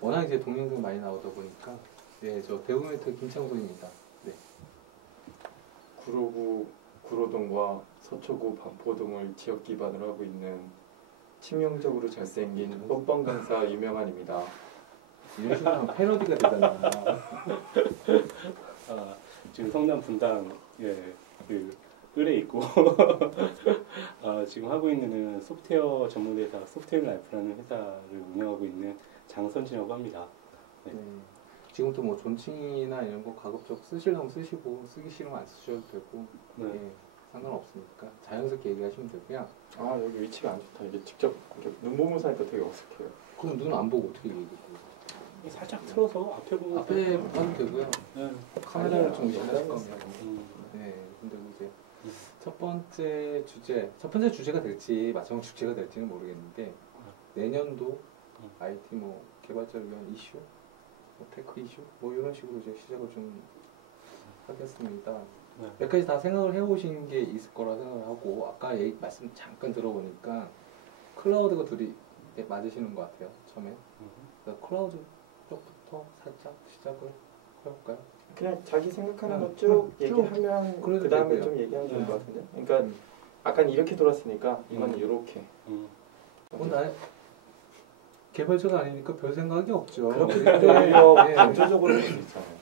워낙 이제 동영상 많이 나오다 보니까 네, 저 배우메이터 김창소입니다. 네. 구로구 구로동과 서초구 반포동을 지역 기반으로 하고 있는 치명적으로 잘생긴 뻔뻔 강사 유명한입니다. 이런 식으로 하면 패러디가 되잖아. 지금 성남 분당 그 을에 있고 지금 하고 있는 소프트웨어 전문 회사 소프트웨어 라이프라는 회사를 운영하고 있는 장선진이라고 합니다. 네. 지금도 뭐 존칭이나 이런 거 가급적 쓰시려면 쓰시고 쓰기 싫으면 안 쓰셔도 되고 네. 예, 상관없으니까 자연스럽게 얘기하시면 되고요. 아 여기 위치가 안 좋다. 이게 직접 눈 보면서 하니까 되게 어색해요. 그럼 눈 안 보고 어떻게 얘기해요? 살짝 틀어서 앞에 보고 앞에 봐도 되고요. 네. 카메라를 좀 의식하실 거면. 네, 근데 이제 첫 번째 주제가 될지 마지막 주제가 될지는 모르겠는데 내년도 IT 뭐 개발자를 위한 이슈, 뭐 테크 이슈, 뭐 이런 식으로 이제 시작을 좀 하겠습니다. 네. 몇 가지 다 생각을 해오신 게 있을 거라 생각을 하고 아까 말씀 잠깐 들어보니까 클라우드가 둘이 맞으시는 것 같아요. 처음에. 그래서 클라우드 쪽부터 살짝 시작을 해볼까요? 그냥 자기 생각하는 거 쭉 얘기하면 그 다음에 좀 얘기하면 좋을 것 같은데. 그러니까 아까 이렇게 돌았으니까 이건 이렇게. 나 개발자가 아니니까 별 생각이 없죠. 그렇게 되면 강조적으로 볼 수 있잖아요.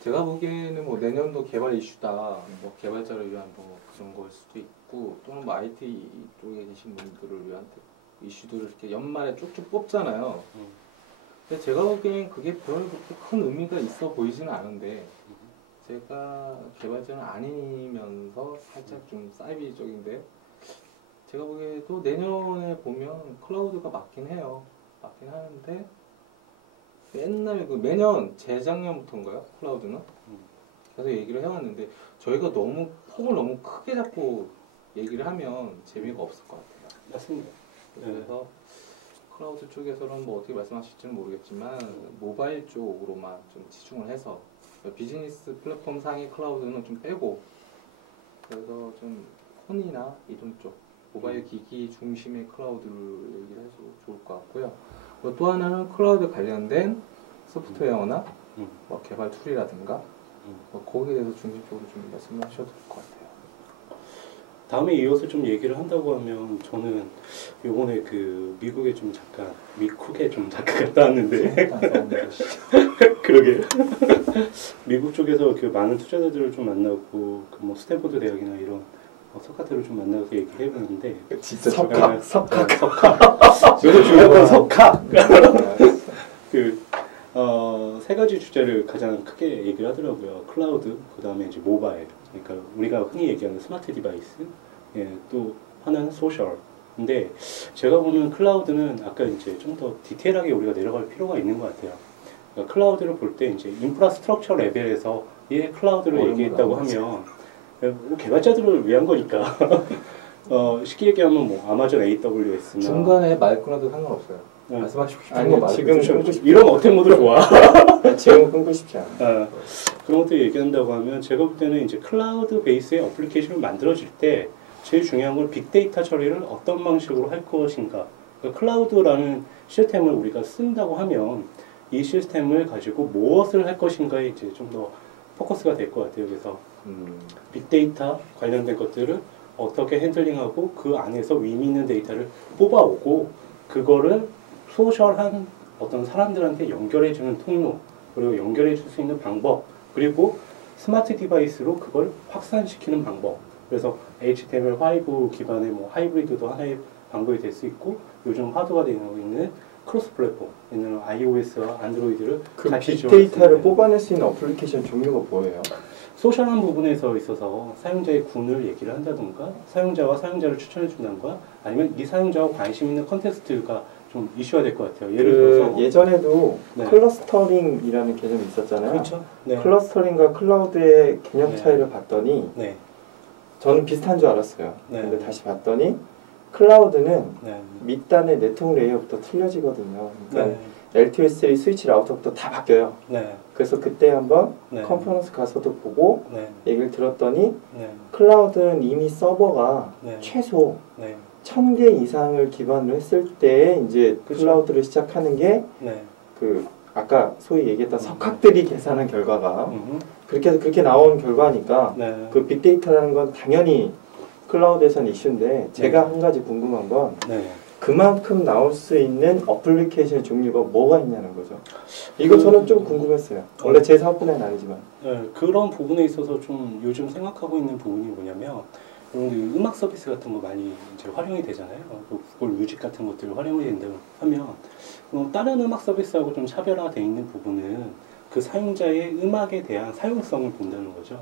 제가 보기에는 뭐 내년도 개발 이슈다, 뭐 개발자를 위한 뭐 그런 걸 수도 있고 또는 뭐 IT 쪽에 계신 분들을 위한 이슈들을 이렇게 연말에 쭉쭉 뽑잖아요. 근데 제가 보기엔 그게 별 그렇게 큰 의미가 있어 보이지는 않은데 제가 개발자는 아니면서 살짝 좀 사이비적인데 제가 보기에도 내년에 보면 클라우드가 맞긴 해요. 맞긴 하는데 옛날에 그 매년 재작년부터인가요? 클라우드는? 그래서 얘기를 해왔는데 저희가 너무 폭을 너무 크게 잡고 얘기를 하면 재미가 없을 것 같아요. 맞습니다. 그래서 클라우드 쪽에서는 뭐 어떻게 말씀하실지는 모르겠지만 모바일 쪽으로만 좀 치중을 해서 비즈니스 플랫폼 상의 클라우드는 좀 빼고 그래서 좀 폰이나 이동 쪽 모바일 기기 중심의 클라우드를 얘기를 해서 좋을 것 같고요. 또 하나는 클라우드 관련된 소프트웨어나 뭐 개발 툴이라든가 뭐 거기에 대해서 중심적으로 좀 말씀을 하셔도 될 것 같아요. 다음에 이어서 좀 얘기를 한다고 하면 저는 요번에 그 미국에 좀 잠깐 갔다 왔는데 그러게 미국 쪽에서 그 많은 투자자들을 좀 만나고 그 뭐 스탠포드 대학이나 이런 석학들을 좀 만나서 얘기를 해보는데 진짜 석학 요즘 중요한 건 석학 세 가지 주제를 가장 크게 얘기를 하더라고요. 클라우드, 그 다음에 이제 모바일, 그러니까 우리가 흔히 얘기하는 스마트 디바이스, 또 하나는 소셜. 근데 제가 보는 클라우드는 아까 이제 좀 더 디테일하게 우리가 내려갈 필요가 있는 것 같아요. 그러니까 클라우드를 볼 때 이제 인프라스트럭처 레벨에서 클라우드를 얘기했다고 하면 개발자들을 위한 거니까 쉽게 얘기하면 뭐 아마존 AWS나 중간에 말 끊어도 상관없어요. 말씀하시고 싶은 거 지금 이런 어택 모드 좋아. 지금 끊고 싶지 않아. 그런 것도 얘기한다고 하면 제가 볼 때는 이제 클라우드 베이스의 어플리케이션을 만들어질 때 제일 중요한 건 빅데이터 처리를 어떤 방식으로 할 것인가. 그러니까 클라우드라는 시스템을 우리가 쓴다고 하면 이 시스템을 가지고 무엇을 할 것인가에 이제 좀 더 포커스가 될 것 같아요. 그래서 빅데이터 관련된 것들을 어떻게 핸들링하고 그 안에서 의미 있는 데이터를 뽑아오고 그거를 소셜한 어떤 사람들한테 연결해주는 통로 그리고 연결해줄 수 있는 방법 그리고 스마트 디바이스로 그걸 확산시키는 방법 그래서 HTML5 기반의 뭐 하이브리드도 하나의 방법이 될 수 있고 요즘 화두가 되고 있는 크로스 플랫폼 있는 iOS와 안드로이드를 그 같이 빅데이터를 뽑아낼 수 있는 어플리케이션 종류가 뭐예요? 소셜한 부분에서 있어서 사용자의 군을 얘기를 한다던가 사용자와 사용자를 추천해 준다던가 아니면 이 사용자와 관심 있는 컨텍스트가 좀 이슈가 될 것 같아요. 예를 들어서 예전에도 클러스터링이라는 개념이 있었잖아요. 그렇죠. 네. 클러스터링과 클라우드의 개념 차이를 봤더니 저는 비슷한 줄 알았어요. 근데 다시 봤더니 클라우드는 밑단의 네트워크 레이어부터 틀려지거든요. 그러니까 LTSA 스위치 라우터부터 다 바뀌어요. 그래서 그때 한번 컨퍼런스 가서도 보고 얘기를 들었더니 클라우드는 이미 서버가 최소 1000개 이상을 기반으로 했을 때 이제 클라우드를 시작하는 게 그 그 아까 소위 얘기했던 석학들이 계산한 결과가 그렇게 나온 결과니까 네. 그 빅데이터라는 건 당연히 클라우드에서는 이슈인데 제가 네. 한 가지 궁금한 건 네. 그만큼 나올 수 있는 어플리케이션 종류가 뭐가 있냐는 거죠. 이거 저는 좀 궁금했어요. 원래 제 사업 분야는 아니지만. 네, 그런 부분에 있어서 좀 요즘 생각하고 있는 부분이 뭐냐면 음악 서비스 같은 거 많이 이제 활용이 되잖아요. 또 구글 뮤직 같은 것들 활용이 된다고 하면 다른 음악 서비스하고 좀 차별화되어 있는 부분은 그 사용자의 음악에 대한 사용성을 본다는 거죠.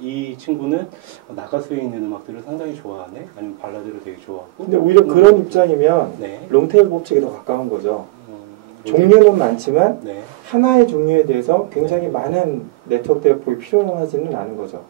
이 친구는 나가수에 있는 음악들을 상당히 좋아하네, 아니면 발라드를 되게 좋아하고. 근데 오히려 그런 입장이면 네. 롱테일 법칙에 더 가까운 거죠. 종류는 많지만 네. 하나의 종류에 대해서 굉장히 많은 네트워크 대역폭이 필요하지는 않은 거죠.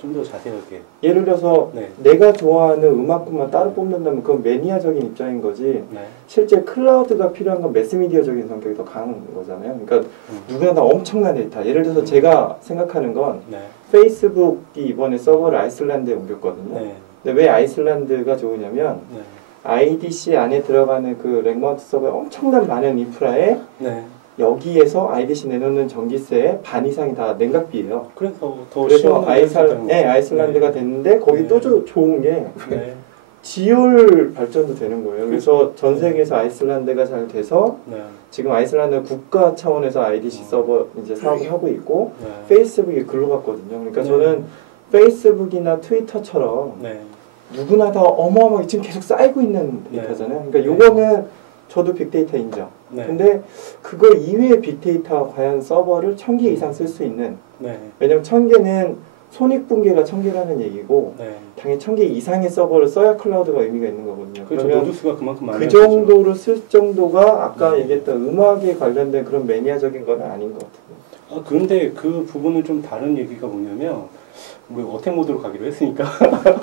좀 더 자세하게. 예를 들어서 네. 내가 좋아하는 음악뿐만 따로 뽑는다면 그건 매니아적인 입장인 거지. 네. 실제 클라우드가 필요한 건 매스미디어적인 성격이 더 강한 거잖아요. 그러니까 누구나 다 엄청난 데이터. 예를 들어서 제가 생각하는 건 네. 페이스북이 이번에 서버를 아이슬란드에 옮겼거든요. 네. 근데 왜 아이슬란드가 좋으냐면 네. IDC 안에 들어가는 그 랭마운트 서버에 엄청난 많은 인프라에 네. 여기에서 IDC 내놓는 전기세의 반 이상이 다 냉각비예요. 그래서 아이슬란드가 됐는데 거기 네. 또 좋은 게 네. 지열 발전도 되는 거예요. 그래서 전 세계에서 아이슬란드가 잘 돼서 네. 지금 아이슬란드 국가 차원에서 IDC 서버 이제 사업을 하고 있고 네. 페이스북이 글로 갔거든요. 그러니까 네. 저는 페이스북이나 트위터처럼 네. 누구나 다 어마어마하게 지금 계속 쌓이고 있는 데이터잖아요. 그러니까 요거는 저도 빅데이터 인정. 네. 근데 그거 이외의 빅데이터가 과연 서버를 1000개 이상 쓸 수 있는. 네. 왜냐면 1000개는 손익분계가 1000개라는 얘기고 네. 당연히 1000개 이상의 서버를 써야 클라우드가 의미가 있는 거거든요. 그렇죠. 그러면 노드수가 그만큼 많아요. 그 정도로 쓸 정도가 아까 얘기했던 음악에 관련된 그런 매니아적인 건 아닌 것 같아요. 그런데 그 부분은 좀 다른 얘기가 뭐냐면 어택 모드로 가기로 했으니까.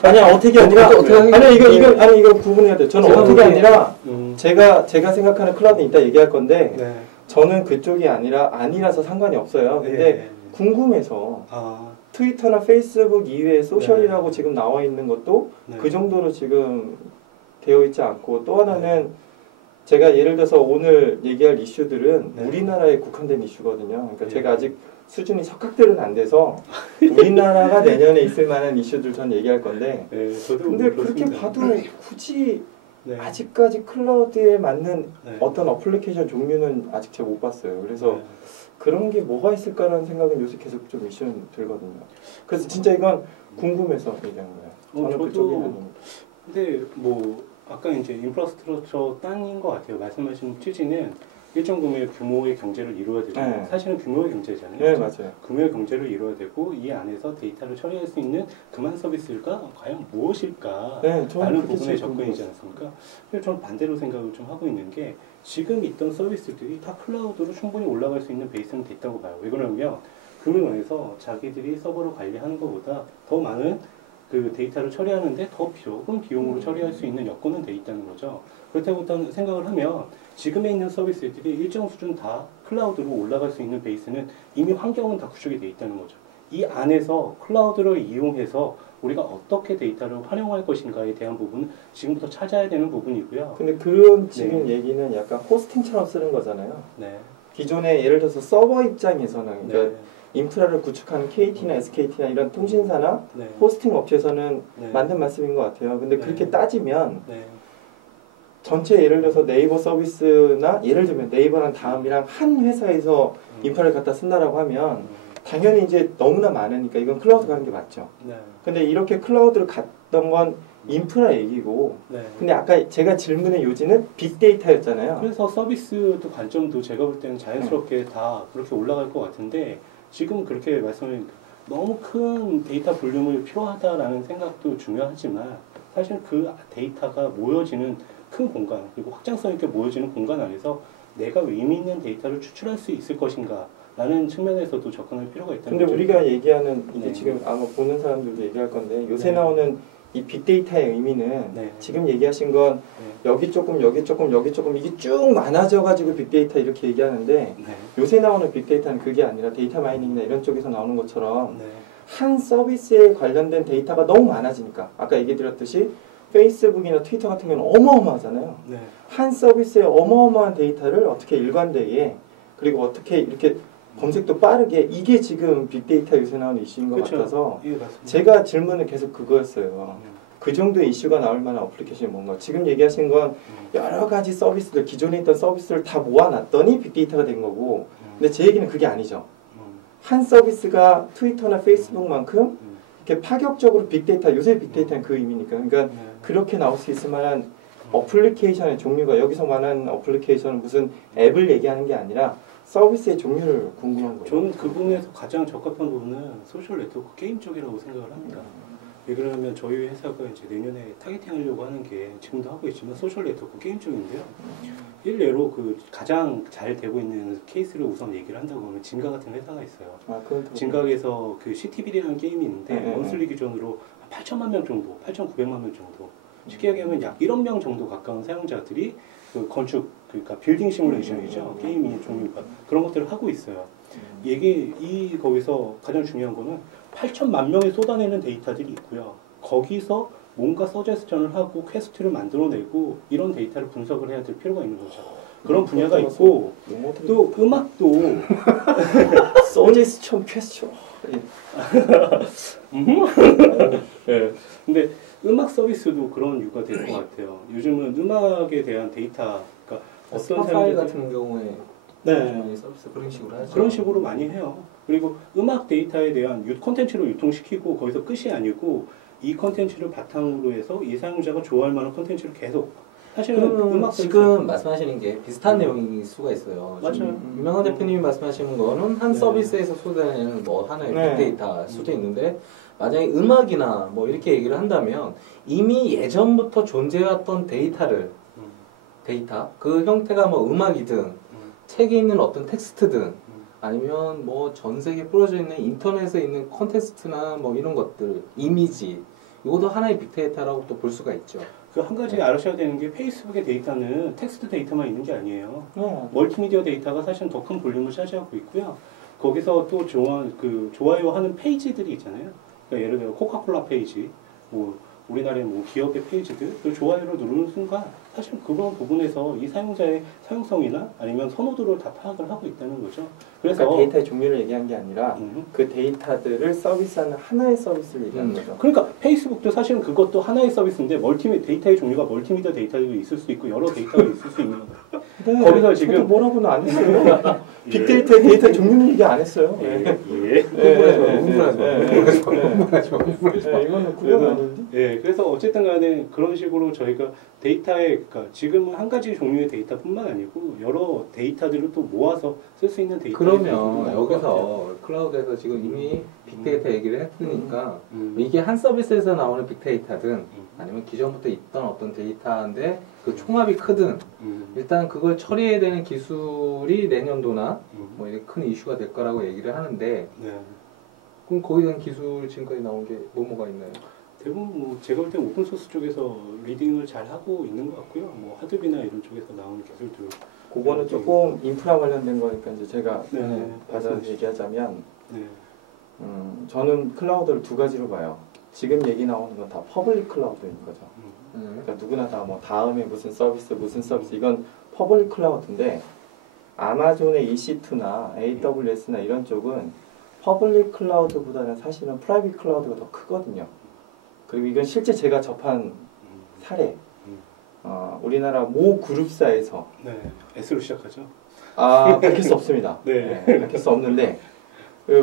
아니야 어택이 아니라 이거 구분해야 돼. 저는 어택이 아니라 제가 생각하는 클라우드는 이따 얘기할 건데 네. 저는 그쪽이 아니라서 상관이 없어요. 근데 네. 궁금해서 트위터나 페이스북 이외에 소셜이라고 지금 나와 있는 것도 그 정도로 지금 되어 있지 않고 또 하나는 제가 예를 들어서 오늘 얘기할 이슈들은 우리나라에 국한된 이슈거든요. 그러니까 제가 아직 수준이 석학들은 안 돼서 우리나라가 내년에 있을 만한 이슈들 전 얘기할 건데 근데 그렇게 봐도 굳이 아직까지 클라우드에 맞는 어떤 어플리케이션 종류는 아직 제가 못 봤어요. 그래서 그런 게 뭐가 있을까라는 생각은 요새 계속 좀 이슈는 들거든요. 그래서 진짜 이건 궁금해서 얘기한 거예요. 저는 그쪽이 아닙니다. 근데 아까 이제 인프라스트럭처 땅인 것 같아요. 말씀하신 취지는 일정 규모의 경제를 이루어야 되고 사실은 규모의 경제잖아요. 네, 맞아요. 규모의 경제를 이루어야 되고 이 안에서 데이터를 처리할 수 있는 그만 서비스가 과연 무엇일까? 라는 부분의 접근이지 않습니까? 그래서 저는 반대로 생각을 좀 하고 있는 게 지금 있던 서비스들이 다 클라우드로 충분히 올라갈 수 있는 베이스는 됐다고 봐요. 왜 그러냐면 금융원에서 자기들이 서버를 관리하는 것보다 더 많은 그 데이터를 처리하는데 더 적은 비용으로 처리할 수 있는 여건은 돼 있다는 거죠. 그렇다고 생각을 하면 지금에 있는 서비스들이 일정 수준 다 클라우드로 올라갈 수 있는 베이스는 이미 환경은 다 구축이 돼 있다는 거죠. 이 안에서 클라우드를 이용해서 우리가 어떻게 데이터를 활용할 것인가에 대한 부분은 지금부터 찾아야 되는 부분이고요. 근데 그런 지금 얘기는 약간 호스팅처럼 쓰는 거잖아요. 기존에 예를 들어서 서버 입장에서는 그러니까 인프라를 구축하는 KT나 SKT나 이런 통신사나 호스팅 업체에서는 맞는 말씀인 것 같아요. 근데 그렇게 따지면 전체 예를 들어서 네이버 서비스나 예를 들면 네이버랑 다음이랑 한 회사에서 인프라를 갖다 쓴다라고 하면 당연히 이제 너무나 많으니까 이건 클라우드 가는 게 맞죠. 근데 이렇게 클라우드를 갔던 건 인프라 얘기고 근데 아까 제가 질문의 요지는 빅데이터였잖아요. 그래서 서비스도 관점도 제가 볼 때는 자연스럽게 다 그렇게 올라갈 것 같은데 지금 그렇게 말씀을 너무 큰 데이터 볼륨을 필요하다라는 생각도 중요하지만 사실 그 데이터가 모여지는 큰 공간 그리고 확장성 있게 모여지는 공간 안에서 내가 의미 있는 데이터를 추출할 수 있을 것인가 라는 측면에서도 접근할 필요가 있다는 거죠. 근데 우리가 얘기하는 이게 지금 아마 보는 사람들도 얘기할 건데 요새 나오는 이 빅데이터의 의미는 지금 얘기하신 건 여기 조금 여기 조금 여기 조금 이게 쭉 많아져 가지고 빅데이터 이렇게 얘기하는데 요새 나오는 빅데이터는 그게 아니라 데이터 마이닝이나 이런 쪽에서 나오는 것처럼 한 서비스에 관련된 데이터가 너무 많아지니까 아까 얘기 드렸듯이 페이스북이나 트위터 같은 경우는 어마어마하잖아요. 네. 한 서비스의 어마어마한 데이터를 어떻게 일관되게 그리고 어떻게 이렇게 검색도 빠르게 이게 지금 빅데이터 요새 나오는 이슈인 것 그렇죠. 같아서 예, 제가 질문은 계속 그거였어요. 그 정도의 이슈가 나올 만한 어플리케이션이 뭔가 지금 얘기하신 건 여러 가지 서비스들 기존에 있던 서비스를 다 모아놨더니 빅데이터가 된 거고 근데 제 얘기는 그게 아니죠. 한 서비스가 트위터나 페이스북만큼 이렇게 파격적으로 빅데이터 요새 빅데이터는 그 의미니까 그러니까 그렇게 나올 수 있을 만한 어플리케이션의 종류가 여기서 말하는 어플리케이션은 무슨 앱을 얘기하는 게 아니라 서비스의 종류를 궁금한 거예요. 저는 그 부분에서 가장 적합한 부분은 소셜 네트워크 게임 쪽이라고 생각을 합니다. 왜 그러냐면 저희 회사가 이제 내년에 타겟팅 하려고 하는 게 지금도 하고 있지만 소셜 네트워크 게임 쪽인데요. 일례로 그 가장 잘 되고 있는 케이스를 우선 얘기를 한다고 하면 진가 같은 회사가 있어요. 진각에서 그 시티빌이라는 게임이 있는데 원슬리 기준으로 8천만 명 정도, 8,900만 명 정도 쉽게 얘기하면 약 1억 명 정도 가까운 사용자들이 그 건축 그러니까 빌딩 시뮬레이션이죠. 게임이 종류가 그런 것들을 하고 있어요. 이게 거기서 가장 중요한 거는 8천만 명이 쏟아내는 데이터들이 있고요. 거기서 뭔가 서제스션을 하고 퀘스트를 만들어내고 이런 데이터를 분석을 해야 될 필요가 있는 거죠. 그런 분야가 있고 또 음악도 서제스션 퀘스천 네. 근데 음악 서비스도 그런 이유가 될 것 같아요. 요즘은 음악에 대한 데이터 그러니까 어떤 스포티파이 같은 경우에 네. 서비스 그런 식으로 하죠. 그런 식으로 많이 해요. 그리고 음악 데이터에 대한 콘텐츠로 유통시키고 거기서 끝이 아니고 이 콘텐츠를 바탕으로 해서 이 사용자가 좋아할 만한 콘텐츠를 계속 사실은 음악 지금 말씀하시는 게 비슷한 내용일 수가 있어요. 맞아요. 유명한 대표님이 말씀하시는 거는 한 서비스에서 쏟아내는 뭐 하나의 빅데이터일 수도 있는데 만약에 음악이나 뭐 이렇게 얘기를 한다면 이미 예전부터 존재해왔던 데이터 그 형태가 뭐 음악이든 책에 있는 어떤 텍스트든 아니면 뭐 전 세계에 뿌려져 있는 인터넷에 있는 콘테스트나 뭐 이런 것들 이미지 이것도 하나의 빅데이터라고 또 볼 수가 있죠. 그 한 가지 알으셔야 되는 게 페이스북의 데이터는 텍스트 데이터만 있는 게 아니에요. 멀티미디어 데이터가 사실 더 큰 볼륨을 차지하고 있고요. 거기서 또 좋아요하는 페이지들이 있잖아요. 그러니까 예를 들어 코카콜라 페이지, 뭐 우리나라의 뭐 기업의 페이지들, 그 좋아요를 누르는 순간 사실 그런 부분에서 이 사용자의 사용성이나 아니면 선호도를 다 파악을 하고 있다는 거죠. 그래서 그러니까 데이터의 종류를 얘기한 게 아니라 그 데이터들을 서비스하는 하나의 서비스를 얘기하는 거죠. 그러니까 페이스북도 사실은 그것도 하나의 서비스인데 데이터의 종류가 멀티미디어 데이터도 있을 수 있고 여러 데이터가 있을 수 있는 거예요. 네, 거기서 지금 저도 뭐라고는 안 했어요. 빅데이터의 데이터의 종류는 얘기 안 했어요. 이거는 그건 아닌데. 예, 그래서 어쨌든 간에 그런 식으로 저희가 그러니까 지금은 한 가지 종류의 데이터뿐만 아니고 여러 데이터들을 또 모아서 쓸 수 있는 데이터. 그러면 여기서 클라우드에서 지금 이미 빅데이터 얘기를 했으니까 이게 한 서비스에서 나오는 빅데이터든 아니면 기존부터 있던 어떤 데이터인데 그 총합이 크든 일단 그걸 처리해야 되는 기술이 내년도나 뭐 이렇게 큰 이슈가 될 거라고 얘기를 하는데 그럼 거기에 대한 기술 지금까지 나온 게 뭐가 있나요? 대부분 뭐 제가 볼 때 오픈소스 쪽에서 리딩을 잘 하고 있는 것 같고요. 뭐 하드비나 이런 쪽에서 나오는 기술들. 그거는 조금 인프라 관련된 거니까 이제 제가 받아서 얘기하자면 저는 클라우드를 두 가지로 봐요. 지금 얘기 나오는 건 다 퍼블릭 클라우드인 거죠. 그러니까 누구나 다 뭐 다음에 무슨 서비스 이건 퍼블릭 클라우드인데 아마존의 EC2나 AWS나 이런 쪽은 퍼블릭 클라우드보다는 사실은 프라이빗 클라우드가 더 크거든요. 그리고 이건 실제 제가 접한 사례. 우리나라 모 그룹사에서 S로 시작하죠? 밝힐 수 없습니다. 밝힐 수 없는데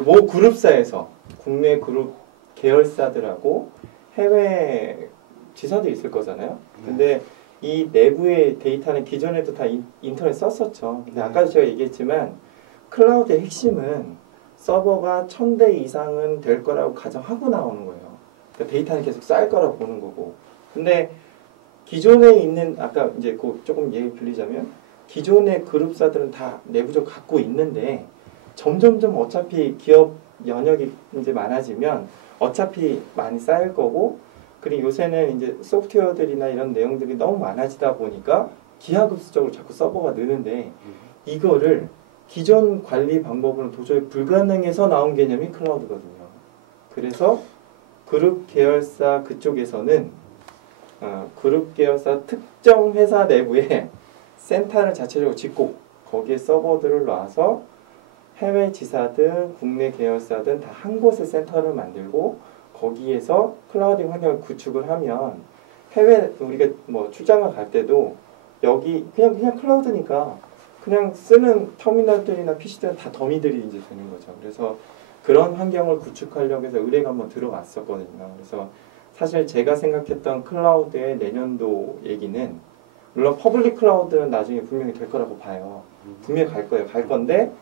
모 그룹사에서 국내 그룹 계열사들하고 해외 지사들이 있을 거잖아요. 근데 이 내부의 데이터는 기존에도 다 인터넷 썼었죠. 근데 아까도 제가 얘기했지만 클라우드의 핵심은 서버가 1000대 이상은 될 거라고 가정하고 나오는 거예요. 그러니까 데이터는 계속 쌓일 거라고 보는 거고. 근데 기존에 있는 아까 이제 조금 얘기 빌리자면 기존의 그룹사들은 다 내부적으로 갖고 있는데 점점점 어차피 기업 연역이 이제 많아지면 어차피 많이 쌓일 거고 그리고 요새는 이제 소프트웨어들이나 이런 내용들이 너무 많아지다 보니까 기하급수적으로 자꾸 서버가 느는데 이거를 기존 관리 방법으로는 도저히 불가능해서 나온 개념이 클라우드거든요. 그래서 그룹 계열사 그쪽에서는 그룹 계열사 특정 회사 내부에 센터를 자체적으로 짓고 거기에 서버들을 놔서 해외 지사든 국내 계열사든 다 한 곳에 센터를 만들고 거기에서 클라우딩 환경을 구축을 하면 해외 우리가 뭐 출장을 갈 때도 여기 그냥 클라우드니까 그냥 쓰는 터미널들이나 PC들은 다 더미들이 이제 되는 거죠. 그래서 그런 환경을 구축하려고 해서 의뢰가 한번 들어왔었거든요. 그래서 사실 제가 생각했던 클라우드의 내년도 얘기는 물론 퍼블릭 클라우드는 나중에 분명히 될 거라고 봐요. 분명히 갈 거예요. 갈 건데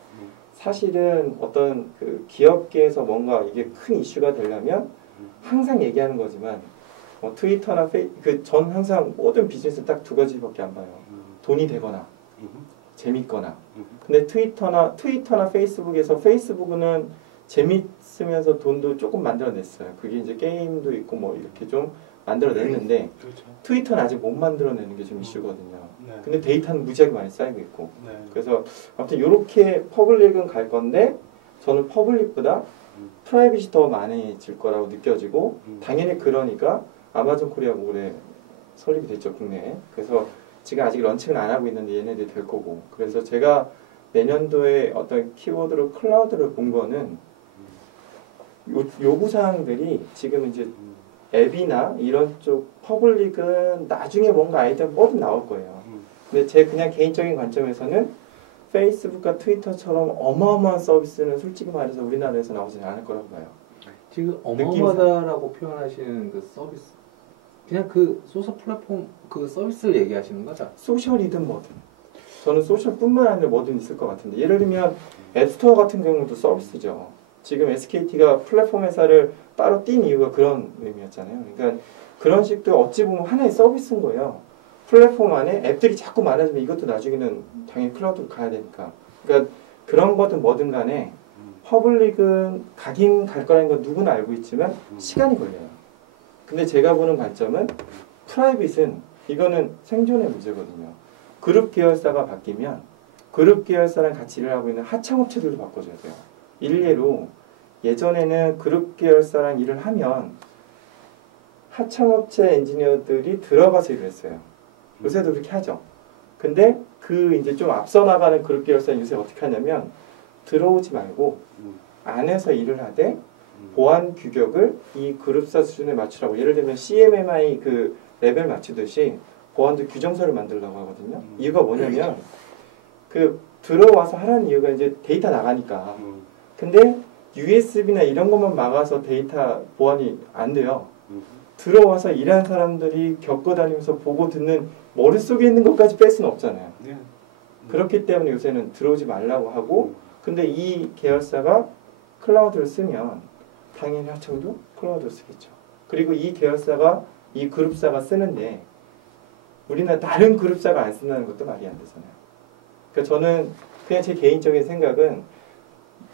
사실은 어떤 그 기업계에서 뭔가 이게 큰 이슈가 되려면 항상 얘기하는 거지만 트위터나 전 항상 모든 비즈니스 딱 두 가지밖에 안 봐요. 돈이 되거나 재밌거나. 근데 트위터나 페이스북에서 페이스북은 재밌으면서 돈도 조금 만들어냈어요. 그게 이제 게임도 있고 뭐 이렇게 좀 만들어냈는데 그렇죠. 트위터는 아직 못 만들어내는 게 좀 이슈거든요. 네. 근데 데이터는 무지하게 많이 쌓이고 있고. 네. 그래서 아무튼 이렇게 퍼블릭은 갈 건데 저는 퍼블릭보다 프라이빗이 더 많아질 거라고 느껴지고 당연히 그러니까 아마존 코리아가 올해 설립이 됐죠, 국내에. 그래서 지금 아직 런칭은 안 하고 있는데 얘네들이 될 거고. 그래서 제가 내년도에 어떤 키워드로 클라우드를 본 거는 요구사항들이 지금 이제 앱이나 이런 쪽 퍼블릭은 나중에 뭔가 아이템 뭐든 나올 거예요. 근데 제 그냥 개인적인 관점에서는 페이스북과 트위터처럼 어마어마한 서비스는 솔직히 말해서 우리나라에서 나오지 않을 거라고 봐요. 지금 어마어마하다라고 표현하시는 그 서비스 그냥 그 소셜 플랫폼 그 서비스를 얘기하시는 거죠? 소셜이든 뭐든. 저는 소셜뿐만 아니라 뭐든 있을 것 같은데 예를 들면 앱스토어 같은 경우도 서비스죠. 지금 SKT가 플랫폼 회사를 따로 띈 이유가 그런 의미였잖아요. 그러니까 그런 식도 어찌 보면 하나의 서비스인 거예요. 플랫폼 안에 앱들이 자꾸 많아지면 이것도 나중에는 당연히 클라우드로 가야 되니까. 그러니까 그런 거든 뭐든 간에 퍼블릭은 가긴 갈 거라는 건 누구나 알고 있지만 시간이 걸려요. 근데 제가 보는 관점은 프라이빗은 이거는 생존의 문제거든요. 그룹 계열사가 바뀌면 그룹 계열사랑 같이 일을 하고 있는 하청업체들도 바꿔줘야 돼요. 일례로 예전에는 그룹 계열사랑 일을 하면 하청업체 엔지니어들이 들어가서 일을 했어요. 요새도 그렇게 하죠. 근데 그 이제 좀 앞서 나가는 그룹 계열사는 요새 어떻게 하냐면 들어오지 말고 안에서 일을 하되 보안 규격을 이 그룹사 수준에 맞추라고 예를 들면 CMMI 그 레벨 맞추듯이 보안도 규정서를 만들려고 하거든요. 이유가 뭐냐면 그 들어와서 하라는 이유가 이제 데이터 나가니까. 근데 USB나 이런 것만 막아서 데이터 보안이 안 돼요. 들어와서 일하는 사람들이 겪어다니면서 보고 듣는 머릿속에 있는 것까지 뺄 수는 없잖아요. 그렇기 때문에 요새는 들어오지 말라고 하고 근데 이 계열사가 클라우드를 쓰면 당연히 하청도 클라우드를 쓰겠죠. 그리고 이 계열사가 이 그룹사가 쓰는데 우리나라 다른 그룹사가 안 쓴다는 것도 말이 안 되잖아요. 그러니까 저는 그냥 제 개인적인 생각은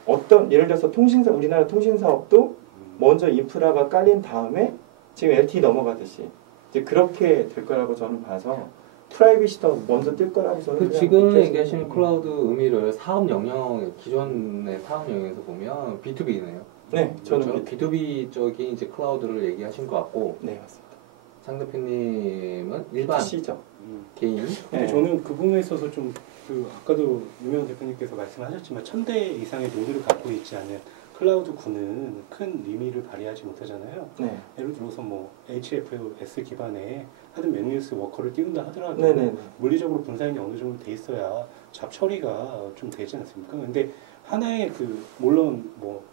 어떤 예를 들어서 우리나라 통신사업도 먼저 인프라가 깔린 다음에 지금 LTE 넘어가듯이 이제 그렇게 될 거라고 저는 봐서 프라이빗이 더 먼저 뜰 거라고 저는 지금 얘기하시는 클라우드 의미를 사업 영역 기존의 사업 영역에서 보면 B2B네요. 네, 저는 그렇죠? B2B 쪽이 이제 클라우드를 얘기하신 것 같고, 네 맞습니다. 장 대표님은 일반 C죠. 개인. 근데 저는 그 부분에 있어서 좀 그 아까도 유명 대표님께서 말씀하셨지만 1000대 이상의 노드를 갖고 있지 않은 클라우드 구는 큰 의미를 발휘하지 못하잖아요. 네. 예를 들어서 뭐 HFS 기반의 하든 매니스 워커를 띄운다 하더라도 네네. 물리적으로 분산이 어느 정도 돼 있어야 잡 처리가 좀 되지 않습니까? 근데 하나의 그 물론 뭐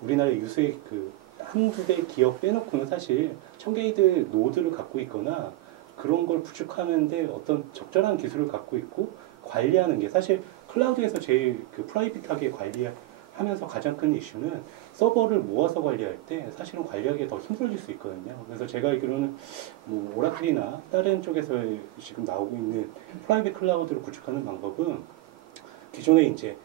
우리나라 유수의 그 한두 대 기업 빼놓고는 사실 1000개의 노드를 갖고 있거나 그런 걸 구축하는데 어떤 적절한 기술을 갖고 있고 관리하는 게 사실 클라우드에서 제일 그 프라이빗하게 관리하면서 가장 큰 이슈는 서버를 모아서 관리할 때 사실은 관리하기 더 힘들어질 수 있거든요. 그래서 제가 알기로는 뭐 오라클이나 다른 쪽에서 지금 나오고 있는 프라이빗 클라우드를 구축하는 방법은 기존에 이제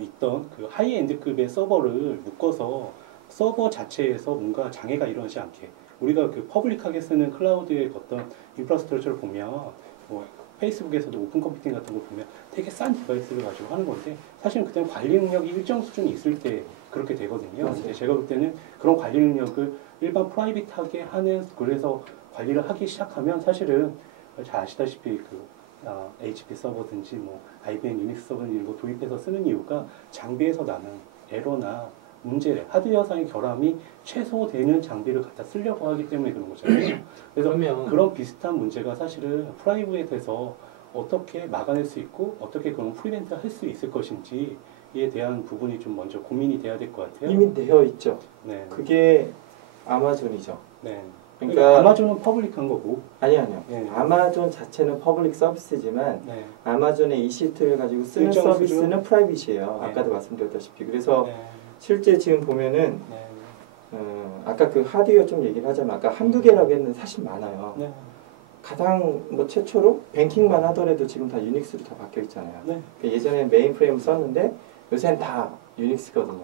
있던 그 하이엔드급의 서버를 묶어서 서버 자체에서 뭔가 장애가 일어나지 않게 우리가 그 퍼블릭하게 쓰는 클라우드의 어떤 인프라스트럭처를 보면 뭐 페이스북에서도 오픈 컴퓨팅 같은 거 보면 되게 싼 디바이스를 가지고 하는 건데 사실은 그때는 관리 능력이 일정 수준이 있을 때 그렇게 되거든요. 근데 제가 볼 때는 그런 관리 능력을 일반 프라이빗하게 하는 그래서 관리를 하기 시작하면 사실은 잘 아시다시피 HP 서버든지 뭐 IBM 유닉스 서버든지 이런 거 도입해서 쓰는 이유가 장비에서 나는 에러나 문제, 하드웨어상의 결함이 최소되는 장비를 갖다 쓰려고 하기 때문에 그런 거잖아요. 그래서 그런 비슷한 문제가 사실은 프라이빗에서 어떻게 막아낼 수 있고 어떻게 그런 프리벤트 할 수 있을 것인지에 대한 부분이 좀 먼저 고민이 돼야 될 것 같아요. 이미 되어 있죠. 네. 그게 아마존이죠. 네. 그러니까 아마존은 퍼블릭한 거고. 아니요. 네. 아마존 자체는 퍼블릭 서비스지만 네. 아마존의 EC2를 가지고 쓰는 서비스는 프라이빗이에요. 네. 아까도 말씀드렸다시피. 그래서 네. 실제 지금 보면은 네. 아까 그 하드웨어 좀 얘기를 하자면 아까 한두 개라고 했는데 사실 많아요. 네. 가장 뭐 최초로 뱅킹만 하더라도 지금 다 유닉스로 다 바뀌어 있잖아요. 네. 예전에 메인프레임 썼는데 요새는 다 유닉스거든요.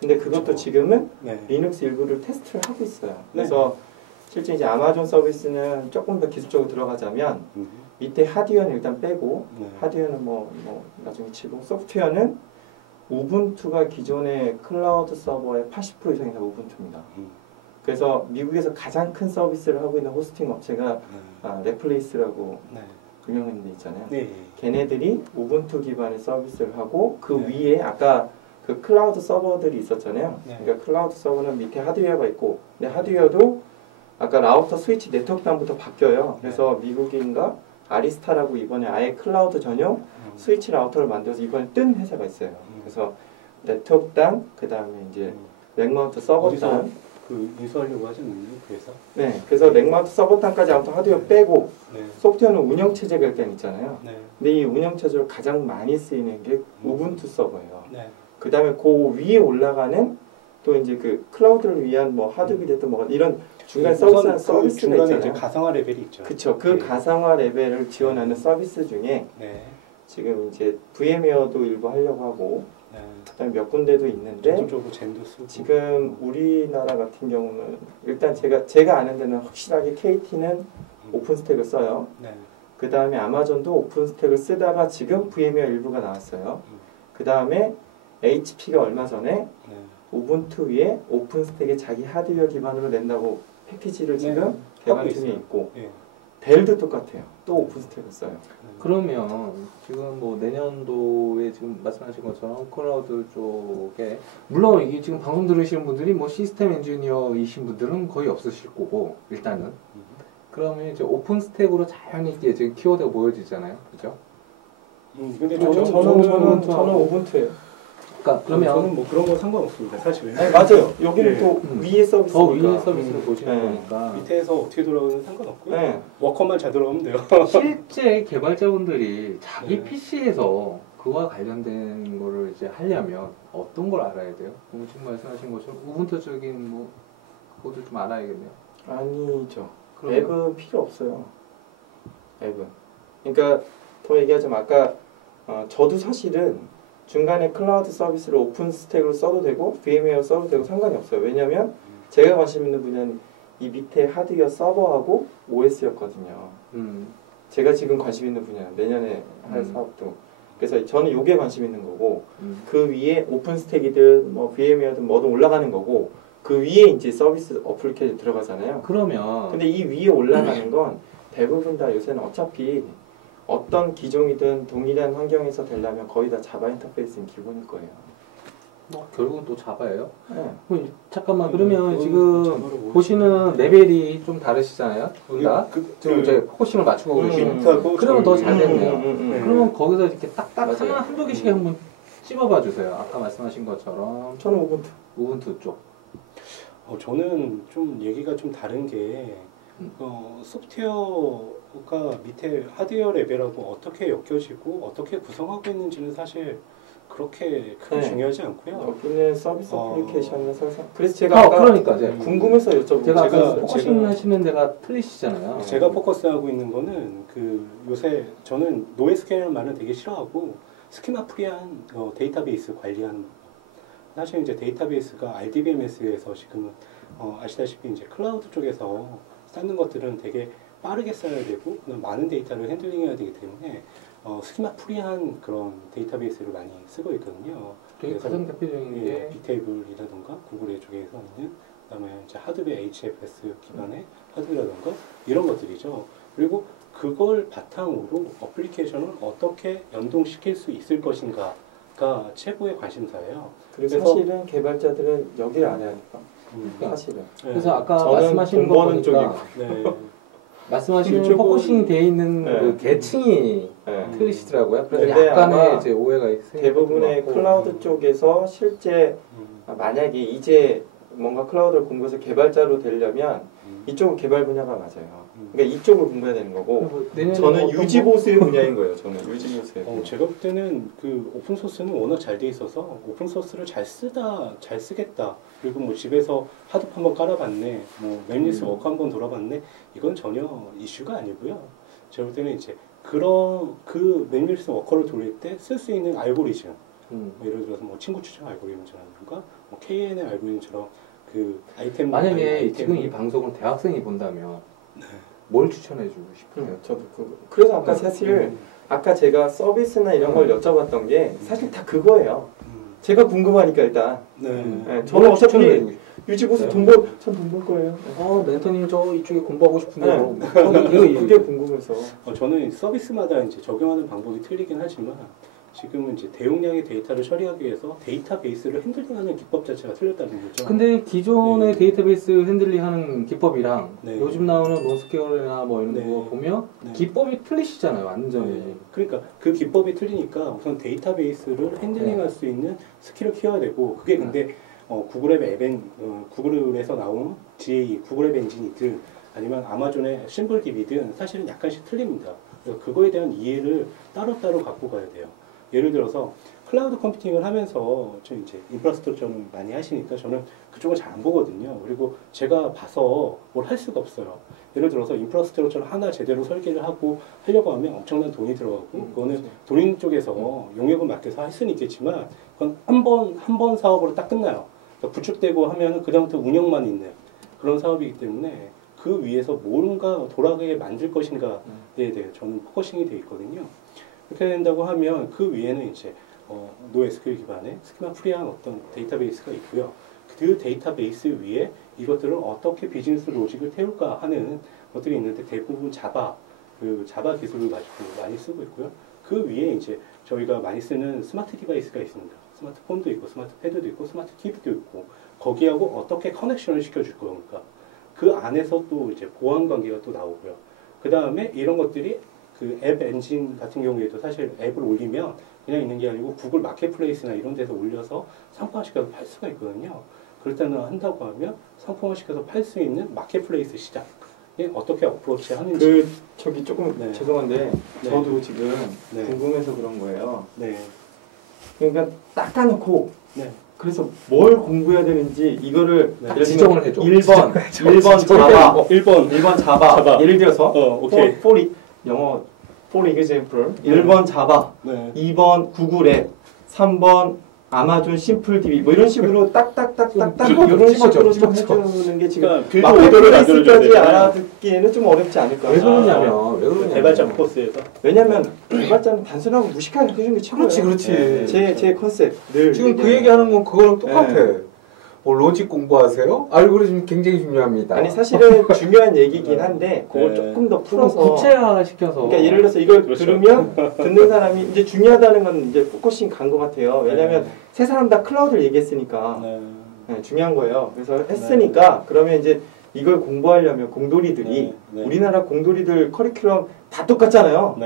근데 그것도 그렇죠. 지금은 네. 리눅스 일부를 테스트를 하고 있어요. 네. 그래서 실제 이제 아마존 서비스는 조금 더 기술적으로 들어가자면 밑에 하드웨어는 일단 빼고 네. 하드웨어는 뭐 나중에 치고 소프트웨어는 우분투가 기존의 클라우드 서버의 80% 이상이 다 우분투입니다. 그래서 미국에서 가장 큰 서비스를 하고 있는 호스팅 업체가 레플레이스라고 네. 유명한 데 있잖아요. 네. 걔네들이 우분투 기반의 서비스를 하고 그 네. 위에 아까 그 클라우드 서버들이 있었잖아요. 네. 그러니까 클라우드 서버는 밑에 하드웨어가 있고 근데 하드웨어도 아까 라우터 스위치 네트워크단부터 바뀌어요. 그래서 미국인가 아리스타라고 이번에 아예 클라우드 전용 스위치 라우터를 만들어서 이번에 뜬 회사가 있어요. 그래서 네트워크단 그 다음에 이제 렉마운트 서버단 그 인수하려고 하지 않나요? 그 회사? 네, 그래서 렉마운트 서버단까지 아무튼 하드웨어 빼고 네. 소프트웨어는 운영체제가 일단 있잖아요. 네. 근데 이 운영체제로 가장 많이 쓰이는 게 우분투 서버예요. 네. 그 다음에 그 위에 올라가는 또 이제 그 클라우드를 위한 뭐 하드비 됐든 뭐 이런 중간 서비스가 중간에 있잖아요. 이제 가상화 레벨이 있죠. 그렇죠. 그 네. 가상화 레벨을 지원하는 서비스 중에 네. 지금 이제 VM웨어도 일부 하려고 하고 네. 그다음에 몇 군데도 있는데 전통적으로 젠도 쓰고 지금 우리나라 같은 경우는 일단 제가 아는 데는 확실하게 KT는 오픈스택을 써요. 네. 그 다음에 아마존도 오픈스택을 쓰다가 지금 VM웨어 일부가 나왔어요. 그 다음에 HP가 얼마 전에 네. 우분투 위에 오픈스택에 자기 하드웨어 기반으로 낸다고 패키지를 지금 개발 중에 있고 네. 델도 똑같아요. 또 오픈스택을 써요. 그러면 지금 뭐 내년도에 지금 말씀하신 것처럼 클라우드 쪽에 물론 이게 지금 방송 들으시는 분들이 뭐 시스템 엔지니어이신 분들은 거의 없으실 거고 일단은 그러면 이제 오픈스택으로 자연스럽게 지금 키워드가 모여지잖아요, 그죠? 근데 저는 오분투예요. 그러니까 그러면 저는 뭐 그런 거 상관없습니다, 사실은. 아니, 맞아요. 여기는 네. 또 위에 서비스 더 위에 서비스를 보시는 거니까 밑에서 어떻게 돌아가는 상관없고요. 네. 워커만 잘 들어오면 돼요. 실제 개발자분들이 자기 네. PC에서 그와 관련된 거를 이제 하려면 어떤 걸 알아야 돼요? 지금 말씀하신 것처럼 우분투적인 뭐 그것도 좀 알아야겠네요. 아니죠. 그럼 앱은 필요 없어요. 앱은. 그러니까 더 얘기하자면 아까 저도 사실은 중간에 클라우드 서비스를 오픈 스택으로 써도 되고 VM웨어 써도 되고 상관이 없어요. 왜냐하면 제가 관심 있는 분야는 이 밑에 하드웨어 서버하고 OS였거든요. 제가 지금 관심 있는 분야는 내년에 할 사업도. 그래서 저는 이게 관심 있는 거고 그 위에 오픈 스택이든 뭐 VM웨어든 뭐든 올라가는 거고 그 위에 이제 서비스 어플리케이션 들어가잖아요. 그러면 근데 이 위에 올라가는 건 대부분 다 요새는 어차피 어떤 기종이든 동일한 환경에서 되려면 거의 다 자바 인터페이스는 기본일 거예요. 뭐 결국은 또 자바예요? 네. 잠깐만 그러면 지금 보시는 레벨이 좀 다르시잖아요. 둘 다. 지금 이제 포커싱을 맞추고 계시는. 그러면 더 잘 됐네요. 그러면 거기서 이렇게 딱딱 하나 한두 개씩 한번 찝어봐 주세요. 아까 말씀하신 것처럼. 저는 우분투 쪽. 저는 좀 얘기가 좀 다른 게 소프트웨어가 밑에 하드웨어 레벨하고 어떻게 엮여지고 어떻게 구성하고 있는지는 사실 그렇게 크게 중요하지 않고요. 여기는 서비스 어플리케이션에서 그래서 제가 아까 그러니까 궁금해서 여쭤보고 제가 포커싱 하시는 데가 틀리시잖아요. 제가 포커스하고 있는 거는 요새 저는 노에스케일이라는 말은 되게 싫어하고 스키마 프리한 데이터베이스 관리하는 사실 이제 데이터베이스가 RDBMS에서 지금은 아시다시피 이제 클라우드 쪽에서 쌓는 것들은 되게 빠르게 쌓아야 되고 많은 데이터를 핸들링해야 되기 때문에 스키마 프리한 그런 데이터베이스를 많이 쓰고 있거든요. 가장 대표적인 게 빅테이블이라던가 구글의 쪽에서 있는 그다음에 이제 하드웨어 HFS 기반의 하드웨어라던가 이런 것들이죠. 그리고 그걸 바탕으로 어플리케이션을 어떻게 연동시킬 수 있을 것인가가 최고의 관심사예요. 그래서 사실은 개발자들은 여기를 안 해야 하니까. 사실은. 그래서 아까 저는 말씀하신 거 공부하는 보니까 네. 말씀하신 포커싱 돼 있는 네. 그 계층이 네. 틀리시더라고요. 그래서 근데 약간의 이제 오해가 있어요. 대부분의 클라우드 쪽에서 실제 만약에 이제 뭔가 클라우드를 공부해서 개발자로 되려면 이쪽은 개발 분야가 맞아요. 그러니까 이쪽을 공부해야 되는 거고 저는 유지보수의 분야인 거예요. 저는 유지보수의 분야. 제가 볼 때는 그 오픈 소스는 워낙 잘 돼 있어서 오픈 소스를 잘 쓰겠다. 그리고 뭐 집에서 하드프 한번 깔아봤네, 뭐 맵리스 워크 한번 돌아봤네. 이건 전혀 이슈가 아니고요. 제가 볼 때는 이제 그런 그 맵리스 워커를 돌릴 때 쓸 수 있는 알고리즘, 뭐 예를 들어서 뭐 친구 추천 알고리즘이라든가, 뭐 KN의 알고리즘처럼 그 아이템 만약에 지금 이 방송을 대학생이 본다면 뭘 추천해주고 싶어요? 저도 그래서 아까 사실 아까 제가 서비스나 이런 걸 여쭤봤던 게 사실 다 그거예요. 제가 궁금하니까 일단. 네, 저는 어차피 유지보수 전 돈 벌 거예요. 멘토님 저 이쪽에 공부하고 싶은데 그게 궁금해서. 저는 서비스마다 이제 적용하는 방법이 틀리긴 하지만 지금은 이제 대용량의 데이터를 처리하기 위해서 데이터베이스를 핸들링하는 기법 자체가 틀렸다는 거죠. 근데 기존의 데이터베이스 핸들링하는 기법이랑 네. 요즘 나오는 노스케어나 뭐 이런 거 보면 기법이 틀리시잖아요, 완전히. 그러니까 그 기법이 틀리니까 우선 데이터베이스를 핸들링할 수 있는 스킬을 키워야 되고 그게 근데 구글에서 나온 GA, 구글 앱 엔진이든 아니면 아마존의 심플DB든 사실은 약간씩 틀립니다. 그래서 그거에 대한 이해를 따로따로 갖고 가야 돼요. 예를 들어서 클라우드 컴퓨팅을 하면서 저 이제 인프라스트럭처를 많이 하시니까 저는 그쪽을 잘 안 보거든요. 그리고 제가 봐서 뭘 할 수가 없어요. 예를 들어서 인프라스트럭처를 하나 제대로 설계를 하고 하려고 하면 엄청난 돈이 들어가고 그거는 돈인 쪽에서 용역을 맡겨서 할 수는 있겠지만 그건 한 번 사업으로 딱 끝나요. 그러니까 부축되고 하면 그다음부터 운영만 있는 그런 사업이기 때문에 그 위에서 뭔가 돌아가게 만들 것인가에 대해 저는 포커싱이 되어 있거든요. 그렇게 된다고 하면 그 위에는 이제 NoSQL 기반의 스키마 프리한 어떤 데이터베이스가 있고요. 그 데이터베이스 위에 이것들을 어떻게 비즈니스 로직을 태울까 하는 것들이 있는데 대부분 자바 기술을 가지고 많이 쓰고 있고요. 그 위에 이제 저희가 많이 쓰는 스마트 디바이스가 있습니다. 스마트폰도 있고 스마트 패드도 있고 스마트 TV도 있고 거기하고 어떻게 커넥션을 시켜줄 겁니까? 그 안에서 또 이제 보안 관계가 또 나오고요. 그 다음에 이런 것들이 그 앱 엔진 같은 경우에도 사실 앱을 올리면 그냥 있는 게 아니고 구글 마켓플레이스나 이런 데서 올려서 상품화시켜서 팔 수가 있거든요. 그럴 때는 한다고 하면 상품화시켜서 팔 수 있는 마켓플레이스 시장에 어떻게 어프로치 하는지. 저기 조금 죄송한데 저도 지금 궁금해서 그런 거예요. 그러니까 딱 까놓고 그래서 뭘 공부해야 되는지 이거를 지정을 해줘. 1번 자바, 1번 자바. 예를 들어서 오케이. 영어 for example 1번 자바, 2번 구글 앱, 3번 아마존 심플DB 뭐 이런 식으로 딱딱딱딱딱 이런 식으로 좀 해주는 게 지금 마켓플레이스까지 알아듣기에는 좀 어렵지 않을까. 왜 그러냐면 개발자 코스에서 왜냐면 개발자는 단순하고 무식하게 해주는 게 최고예요. 그렇지. 제 컨셉 늘 지금 그 얘기하는 건 그거랑 똑같아. 뭐 로직 공부하세요? 알고리즘 굉장히 중요합니다. 아니 사실은 중요한 얘기긴 한데 그걸 조금 더 풀어서 구체화시켜서. 그러니까 예를 들어서 이걸 들으면 듣는 사람이 이제 중요하다는 건 이제 포커싱 간 것 같아요. 왜냐하면 세 사람 다 클라우드를 얘기했으니까 중요한 거예요. 그래서 했으니까 그러면 이제 이걸 공부하려면 공돌이들이 우리나라 공돌이들 커리큘럼 다 똑같잖아요.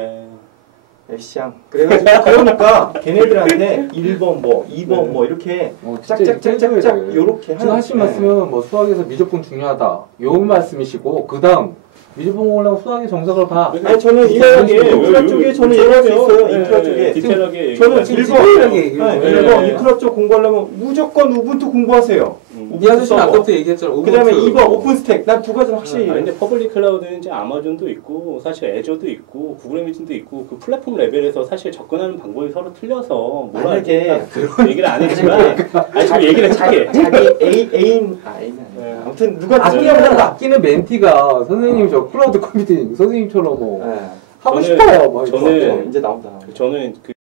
애시장. 그러니까 걔네들한테 1번 뭐 2번 뭐 이렇게 짝짝짝짝짝 요렇게 지금 하신 말씀은 뭐 수학에서 미적분 중요하다 요 말씀이시고 그 다음 미적분 공부하려면 수학의 정석을 봐. 아니 저는 인프라 쪽에 저는 얘기할 수 있어요. 인프라 쪽에 디테일하게 저는 1번 인프라 쪽 공부하려면 무조건 우분투 공부하세요. 이 아저씨는 아까부터 얘기했잖아. 그 다음에 2번 오픈스택. 난 두 가지는 확실히. 근데 퍼블릭 클라우드는 이제 아마존도 있고 사실 애저도 있고 구글 이미지도 있고 그 플랫폼 레벨에서 사실 접근하는 방법이 서로 틀려서 만약에 얘기를 안 했지만 지금 얘기를 자기 애인 아무튼 누가 아끼는 멘티가 선생님 저 클라우드 컴퓨팅 선생님처럼 뭐 하고 싶어요. 저는 이제 나온다. 저는 그